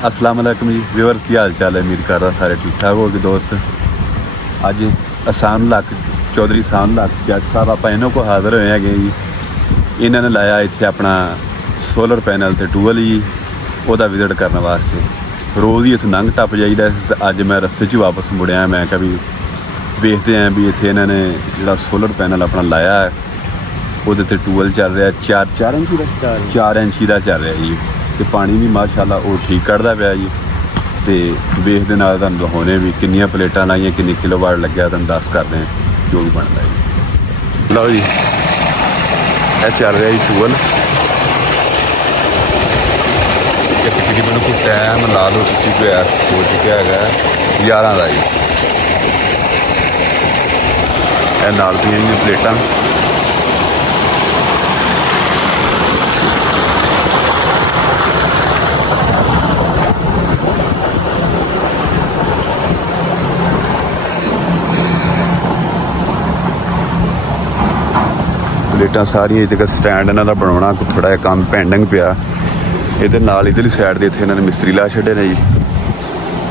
अस्सलाम वालेकुम जी व्यूअर की हाल चाल है। उम्मीद कर रहा सारे ठीक ठाक हो गए दोस्त। अज आसान लक चौधरी आसान लक जज साहब आप इन्हों को हाजिर होए हैं जी। इन्होंने लाया इत्थे अपना सोलर पैनल तो टूबल जी वह विजिट करने वास्ते। रोज़ ही इतों लंघ टप जाइदा। अज मैं रस्ते च वापस मुड़िया। मैं कहा भी देखते हैं भी इत्थे इन्होंने जो सोलर पैनल अपना लाया है वो टूबल चल रहा है 4 इंची का चल रहा जी। तो पानी भी माशाल्लाह वो ठीक कढ़दा पिया जी। तो वेखते नाल तुहानूं दिखाउने भी कितनियां प्लेटां लाइयां कितनी किलोवाट लग्या तुहानूं दस करते हैं जो भी बनता जी। लो जी यह चल रहा जी टूबल। तकरीबन कोई टाइम ला लो तुसीं कोई हो चुका है 11 का जी। यह नाल पियां प्लेटां प्लेटां सारियां जगह स्टैंड इन्हों का बनाना थोड़ा जहा काम पेंडिंग पिया। इधर नाल इधरली साइड के इतने इन्होंने मिस्त्री ला छड़े ने जी।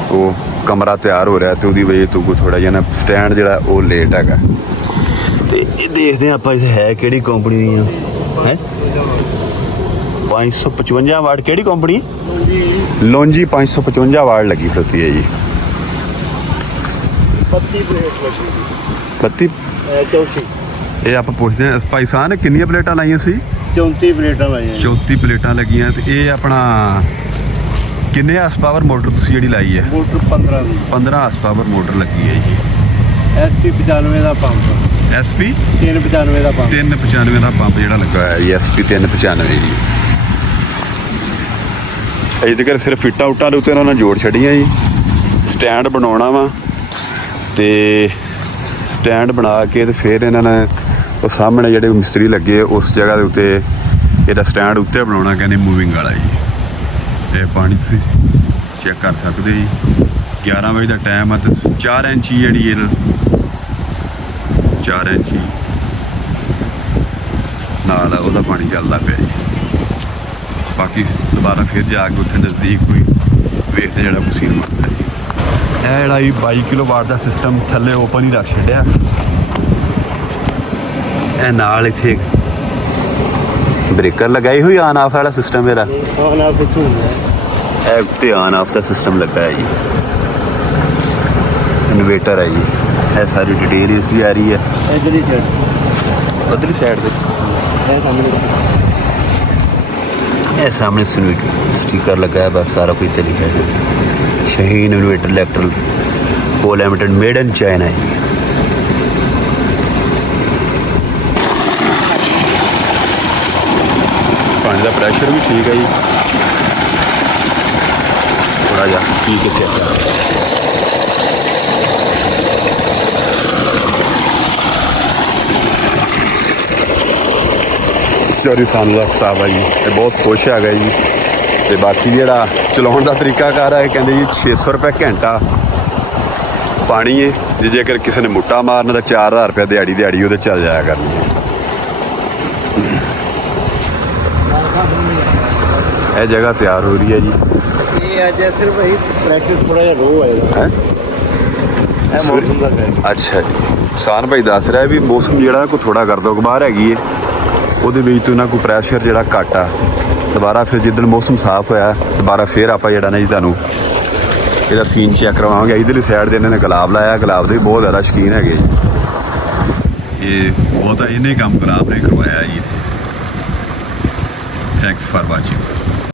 वो कमरा तैयार हो रहा तो वजह तो कोई थोड़ा जहा ना स्टैंड जो वो लेट है। तो देखते हैं आप है कि कंपनी है 555 वाट कि कंपनी लोंजी 555 वाट लगी खड़ोती है जी। 32 ये आप पूछते हैं भाई साहब ने कितनी प्लेटां लाइया सी 34 प्लेटां लाइया 34 प्लेटां लगियां। तो ये अपना किन्ने हार्स पावर मोटर तुसीं जी लाई है मोटर 15 हार्स पावर मोटर लगी है जी। SP 95 का पंप SP 395 का पंप 395 का पंप जो लगा है जी। SP 395 जी। अजे तक सिर्फ इट्टां उट्टां उत्ते उन्होंने जोड़ छड़ियां जी। स्टैंड बनाना वा तो स्टैंड बना के तो फिर इन्होंने वो सामने जोड़े मिस्त्री लगे उस जगह के उत्ते यदा स्टैंड उत्ते बनाना कहने मूविंग वाला जी। ये पानी चेक कर सकते जी। 11 बजे का टाइम है तो 4 इंची जी 4 इंची नाल वह पानी चलता पे जी। बाकी दोबारा फिर जाके उत्थे नज़दीक कोई वेखते जोड़ा कुछ सीन बनता जी। यह जोड़ा 22 किलो वाट का सिस्टम थले ओपन ही रख छड्या। ਇਹ ਨਾਲ ਇੱਥੇ ब्रेकर लगाई हुई ऑन ऑफ वाला सिस्टम ਇਹਦਾ ऑन ऑफ कितों है ਇਹ ਤੇ ऑन ऑफ ਦਾ सिस्टम ਲੱਗਾ ਹੈ ਜੀ। ਇਨਵੇਟਰ ਹੈ ਜੀ। ਇਹ ਸਾਰੀ ਡਿਟੇਲ ਇਸ ਦੀ ਆ ਰਹੀ ਹੈ इधरली साइड ਉਧਰਲੀ ਸਾਈਡ ਤੇ ਇਹ ਸਾਹਮਣੇ स्टिकर लगा है बस सारा कुछ लिखा है शहीन इन्वेटर इलेक्ट्रिकल को लिमिटेड मेड इन चाइना है। पानी का प्रैशर भी ठीक है जी। थोड़ा जा पी के चेक कर चौधरी सानलक साहब है जी। ये बहुत खुश है जी। तो बाकी जोड़ा चलाने का तरीकाकार है कहते जी 600 रुपये घंटा पानी है जी। जेकर किसी ने मुट्टा मारना तो 4000 रुपये दिहाड़ी वो चल जाया करनी है। यह जगह तैयार हो रही है जी। ये आज सिर्फ वही प्रैक्टिस थोड़ा जिहा रो आएगा है मौसम का। अच्छा जी सान भाई दस रहा है भी मौसम जो कोई थोड़ा गर्दो गुबार हैगी है वो तो ना कोई प्रैशर जो घट आ। दोबारा फिर जिदन मौसम साफ होया दोबारा फिर आप जो ना जी तुहानूं ਇਹਦਾ सीन चेक करवाएंगे। इधरली साइड इन्होंने गुलाब लाया गुलाब के बहुत ज़्यादा शौकीन है जी। ये बहुत इन्हें काम गुलाब ने करवाया जी। Thanks for watching.